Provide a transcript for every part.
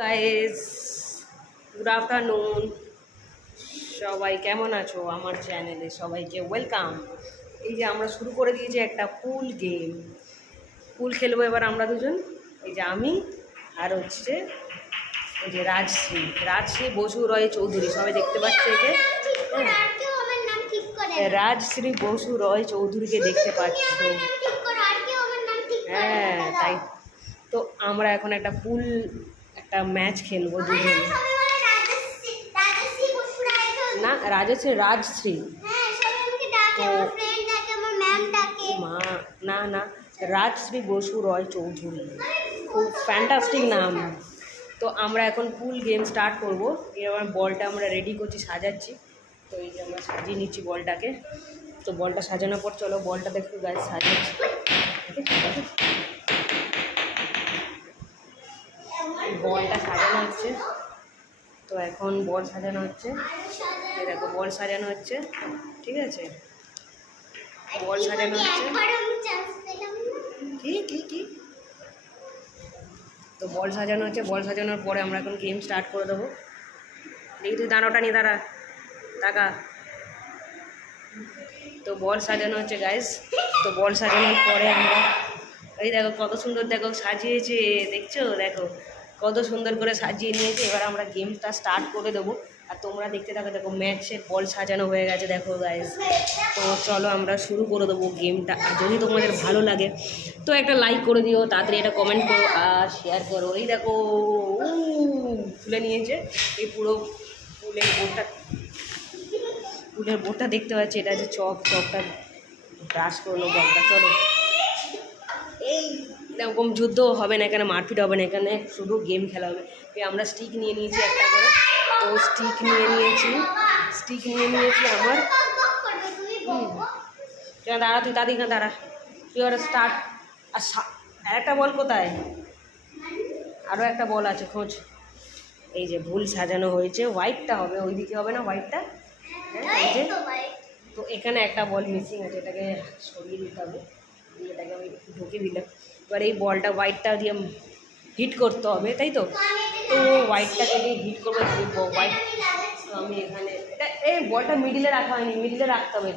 Guys, good afternoon. সবাই কেমন আছো? আমার চ্যানেলে সবাইকে ওয়েলকাম। এই যে আমরা শুরু করে দিয়েছি একটা পুল গেম। পুল খেলবো এবার আমরা দুজন। এই যে আমি আর হচ্ছে এই যে রাজশ্রী বসু রয় চৌধুরী, সবাই দেখতে পাচ্ছে একে। রাজশ্রী বসু রয় চৌধুরীকে দেখতে পাচ্ছ। হ্যাঁ, তাই তো আমরা এখন একটা একটা ম্যাচ খেলবো দুজনে। না, রাজশ্রী তো মা, না রাজশ্রী বসু রয় চৌধুরী, খুব ফ্যান্টাস্টিক নাম। তো আমরা এখন পুল গেম স্টার্ট করবো। এবার বলটা আমরা রেডি করছি, সাজাচ্ছি। তো এই যে আমরা সাজিয়ে নিচ্ছি বলটাকে। তো বলটা সাজানোর পর চলো বলটা দেখো গায়ে সাজাচ্ছি। বলটা সাজানো হচ্ছে। তো এখন বল সাজানো হচ্ছে। এই দেখো বল সাজানো হচ্ছে, ঠিক আছে? বল সাজানো হচ্ছে। কি তো বল সাজানো হচ্ছে। বল সাজানোর পরে আমরা এখন গেম স্টার্ট করে দেবো। দেখি তুই দাঁড়াটা নিয়ে টাকা। তো বল সাজানো হচ্ছে গাইস। তো বল সাজানোর পরে আমরা এই দেখো কত সুন্দর, দেখো সাজিয়েছে, দেখছো? দেখো কত সুন্দর করে সাজিয়ে নিয়েছে। এবার আমরা গেমটা স্টার্ট করে দেবো। আর তোমরা দেখতে থাকো। দেখো ম্যাচের বল সাজানো হয়ে গেছে, দেখো গাইস। তো চলো আমরা শুরু করে দেবো গেমটা। আর যদি তোমাদের ভালো লাগে তো একটা লাইক করে দিও, তাড়াতাড়ি একটা কমেন্ট করো আর শেয়ার করো। এই দেখো তুলে নিয়েছে এই পুরো ফুলের বোর্ডটা দেখতে পাচ্ছি। এটা হচ্ছে চকটা ব্রাশ করলো বলটা। চলো, এই এরকম যুদ্ধ হবে না এখানে, মারপিট হবে না এখানে, শুধু গেম খেলা হবে। আমরা স্টিক নিয়ে নিয়েছি একটা করে। তো স্টিক নিয়ে নিয়েছি আমার। দাঁড়া তুই, দাঁড়া তুই। ওরা স্টার্ট। আর একটা বল কোথায়? আরও একটা বল আছে, খোঁজ। এই যে ভুল সাজানো হয়েছে, হোয়াইটটা হবে, ওইদিকে হবে না হোয়াইটটা। হ্যাঁ, এই যে। তো এখানে একটা বল মিসিং আছে, এটাকে সরিয়ে দিতে হবে। এটাকে আমি ঢুকে দিলাম। এবার এই বলটা হোয়াইটটা দিয়ে হিট করতে হবে, তাই তো? তো হোয়াইটটাকে দিয়ে হিট করবো। হোয়াইট তো আমি এখানে এই বলটা মিডিলে রাখা হয়নি, মিডিলে রাখতে হবে।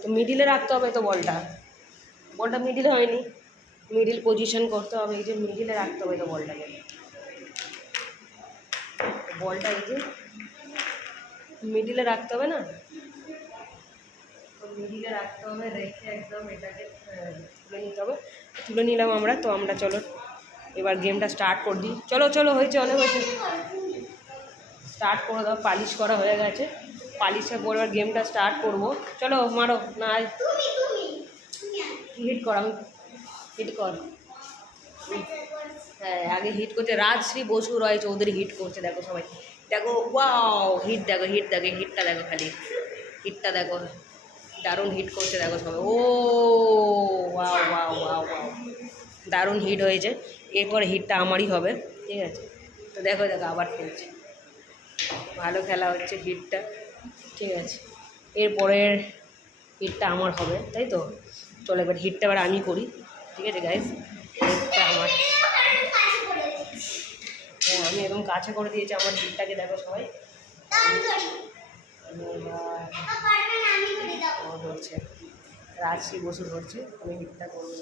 তো মিডিলে রাখতে হবে। তো বলটা মিডিলে হয়নি, মিডিল পজিশন করতে হবে। এই যে মিডিলে রাখতে হবে তো বলটাকে। বলটা এই যে মিডিলে রাখতে হবে না, তো মিডিলে রাখতে হবে, রেখে একদম এটাকে তুলে নিতে হবে। তুলে নিলাম আমরা। তো আমরা চলো এবার গেমটা স্টার্ট করে দিই। চলো হয়েছে, অনেক হয়েছে, স্টার্ট করে দাও। পালিশ করা হয়ে গেছে, পালিশের পর এবার গেমটা স্টার্ট করবো। চলো মারো না, হিট কর, আমি হিট কর। হ্যাঁ, আগে হিট করছে রাজশ্রী বসু রয় চৌধুরী, হিট করছে। দেখো সবাই দেখো, ওয়াও হিট দেখো, হিটটা দেখো, খালি হিটটা দেখো, দারুণ হিট করছে। দেখো সবাই, ও ওয়াও, দারুণ হিট হয়েছে। এরপরে হিটটা আমারই হবে, ঠিক আছে? তো দেখো আবার খেলছে, ভালো খেলা হচ্ছে হিটটা, ঠিক আছে? এরপরের হিটটা আমার হবে, তাই তো? চলো এবার হিটটা এবার আমি করি, ঠিক আছে গাইজ? হিটটা আমার, হ্যাঁ আমি একদম কাছে করে দিয়েছি আমার হিটটাকে। দেখো সবাই ধরছে, রাজশ্রী বসু ধরছে, আমি হিটটা করবো।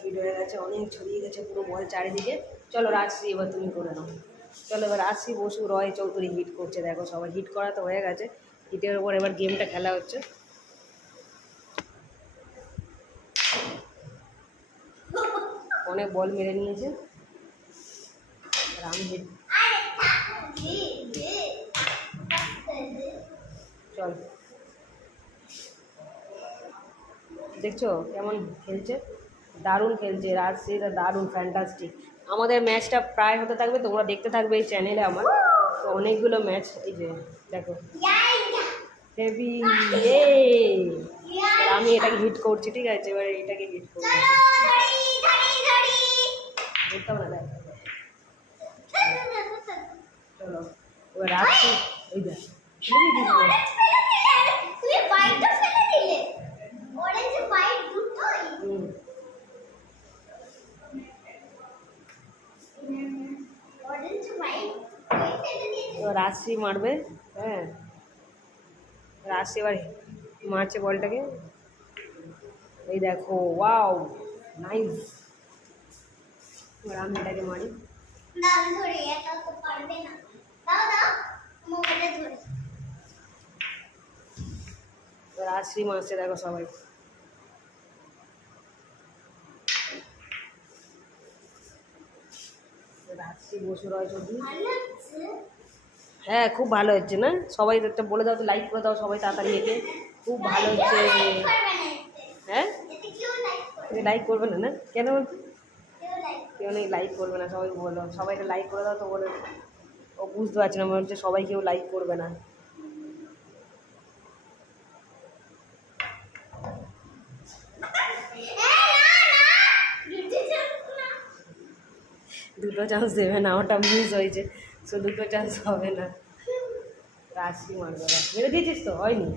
হিট হয়ে গেছে, অনেক ছড়িয়ে গেছে পুরো বল চারিদিকে। চলো রাজশ্রী, এবার তুমি করে নাও। চলো এবার রাজশ্রী বসু রয় চৌধুরী হিট করছে। দেখো সবাই হিট করা তো হয়ে গেছে। হিটের উপর এবার গেমটা খেলা হচ্ছে। অনেক বল মেরে নিয়েছে আর আমি হিট। চল, দেখছো কেমন খেলছে? দারুণ খেলছে রাজশ্রীরা, দারুণ ফ্যান্টাস্টিক। আমাদের ম্যাচটা প্রায় হতে থাকবে, তোমরা দেখতে থাকবে এই চ্যানেলে আমার। তো অনেকগুলো ম্যাচ, এই যে দেখো হেভি। আমি এটাকে হিট করছি, ঠিক আছে? এবার এটাকে হিট করবো, বুঝতে হবে না। চলো এবার রাজশ্রী, এই দেখ রাজশ্রী মারবে। হ্যাঁ, রাজশ্রী এবার মারছে বলটাকে। এই দেখো, ওয়াও নাইস। এবার আমি এটাকে মারি। রাজশ্রী মারছে দেখো সবাই। রাজশ্রী বসু রয় চৌধুরী। হ্যাঁ, খুব ভালো হচ্ছে না? সবাই একটা বলে দাও তো, লাইক করে দাও সবাই তাড়াতাড়ি একে। খুব ভালো হচ্ছে। হ্যাঁ, লাইক করবে না? না কেন? কেউ নেই লাইক করবে না, সবাই বলো, সবাই একটা লাইক করে দাও তো। বলে ও বুঝতে পারছি না, মনে হচ্ছে সবাই কেউ লাইক করবে না। দুটো চান্স দেবে না, ওটা মিস হয়েছে। সো দুটো চান্স হবে না। রাজশ্রী মারবে। মেরে দিয়েছিস তো? হয়নি।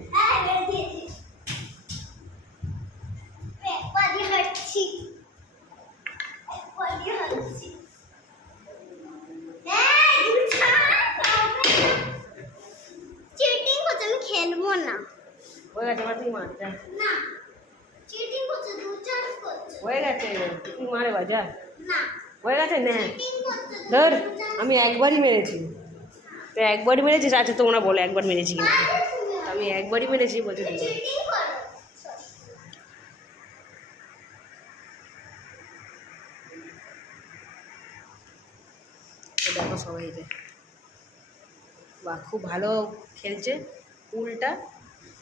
খেলবো না। হয়ে গেছে, এবার তুই মার যা। না, চিটিং করছে, দু চান্স করছে। হয়ে গেছে, তুই মারে বা যা। না, হয়ে গেছে না? চিটিং করছে। ধর, আমি একবারই মেরেছি। তো একবারই মেরেছিস? আচ্ছা তোমরা বলো একবার মেরেছি কিনা। আমি একবারই মেরেছি বলছি। চিটিং করো। দেখো সবাই যে, বাহ খুব ভালো খেলছে পুলটা।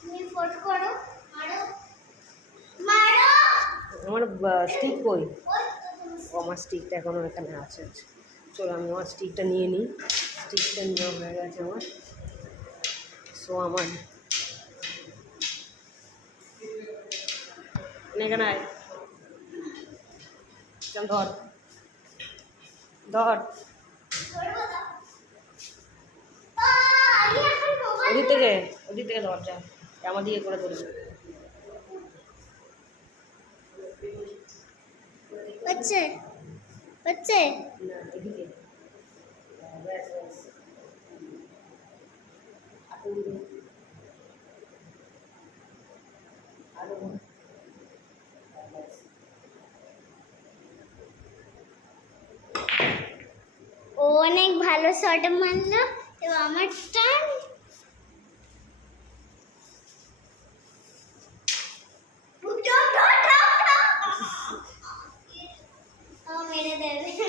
তুমি ফট করো, মারো মারো। আমার স্টিক কই? ওই তো তুমি। ও, আমার স্টিকটা এখনও এখানে আছে। চলো আমি আমার স্টিকটা নিয়ে নিই। স্টিকটা নেওয়া হয়ে গেছে আমার। সো আমার এখানে আয়। চল ধর ধর। ধরবো না। আমি এখন মোবাইল ওদিক থেকে ধর, যা আমার দিকে করে ধরবে। হচ্ছে হচ্ছে। না, এদিকে। ব্যাস ব্যাস। আরো ব্যাস। ও অনেক ভালো শট মারলো। এবার আমার টার্ন। মেরে দেবে।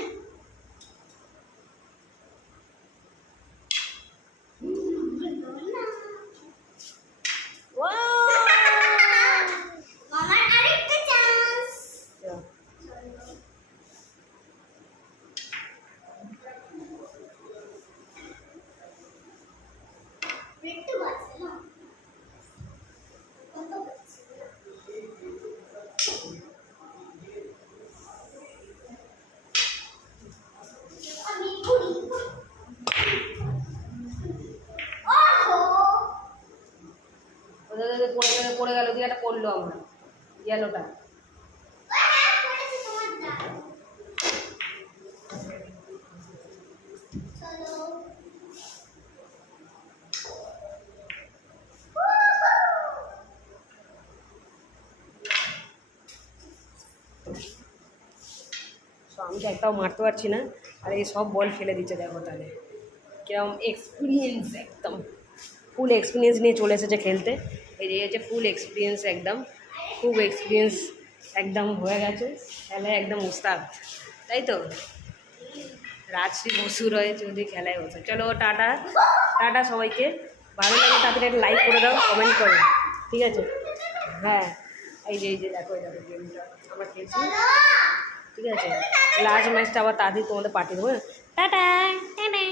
মামার আরেকটা চান্স। একটু বাঁচে না। কত বাঁচে? আমি ঘুরি। ওহো, ওদের পড়ে গেল, দিয়ে একটা পড়লো আমার ইয়েলোটা। পড়েছে তোমার দাঁড়। চলো। আমি তো একটাও মারতে পারছি না, আর এই সব বল ফেলে দিচ্ছে। দেখো তাহলে কিরকম এক্সপিরিয়েন্স, একদম ফুল এক্সপিরিয়েন্স নিয়ে চলে এসেছে খেলতে। এই যে হচ্ছে ফুল এক্সপিরিয়েন্স, একদম খুব এক্সপিরিয়েন্স একদম হয়ে গেছে খেলায়, একদম উস্তাদ, তাই তো? রাজশ্রী বসু রয় চৌধুরী খেলায় বসে। চলো টাটা টাটা সবাইকে। ভালো লাগে তাড়াতাড়ি একটা লাইক করে দাও, কমেন্ট করো, ঠিক আছে? হ্যাঁ, এই যে দেখো গেমটা আমরা খেলছি, ঠিক আছে? লাস্ট ম্যাচটা আবার তাড়াতাড়ি তোমাদের পাঠিয়ে দেবো। Tata tata.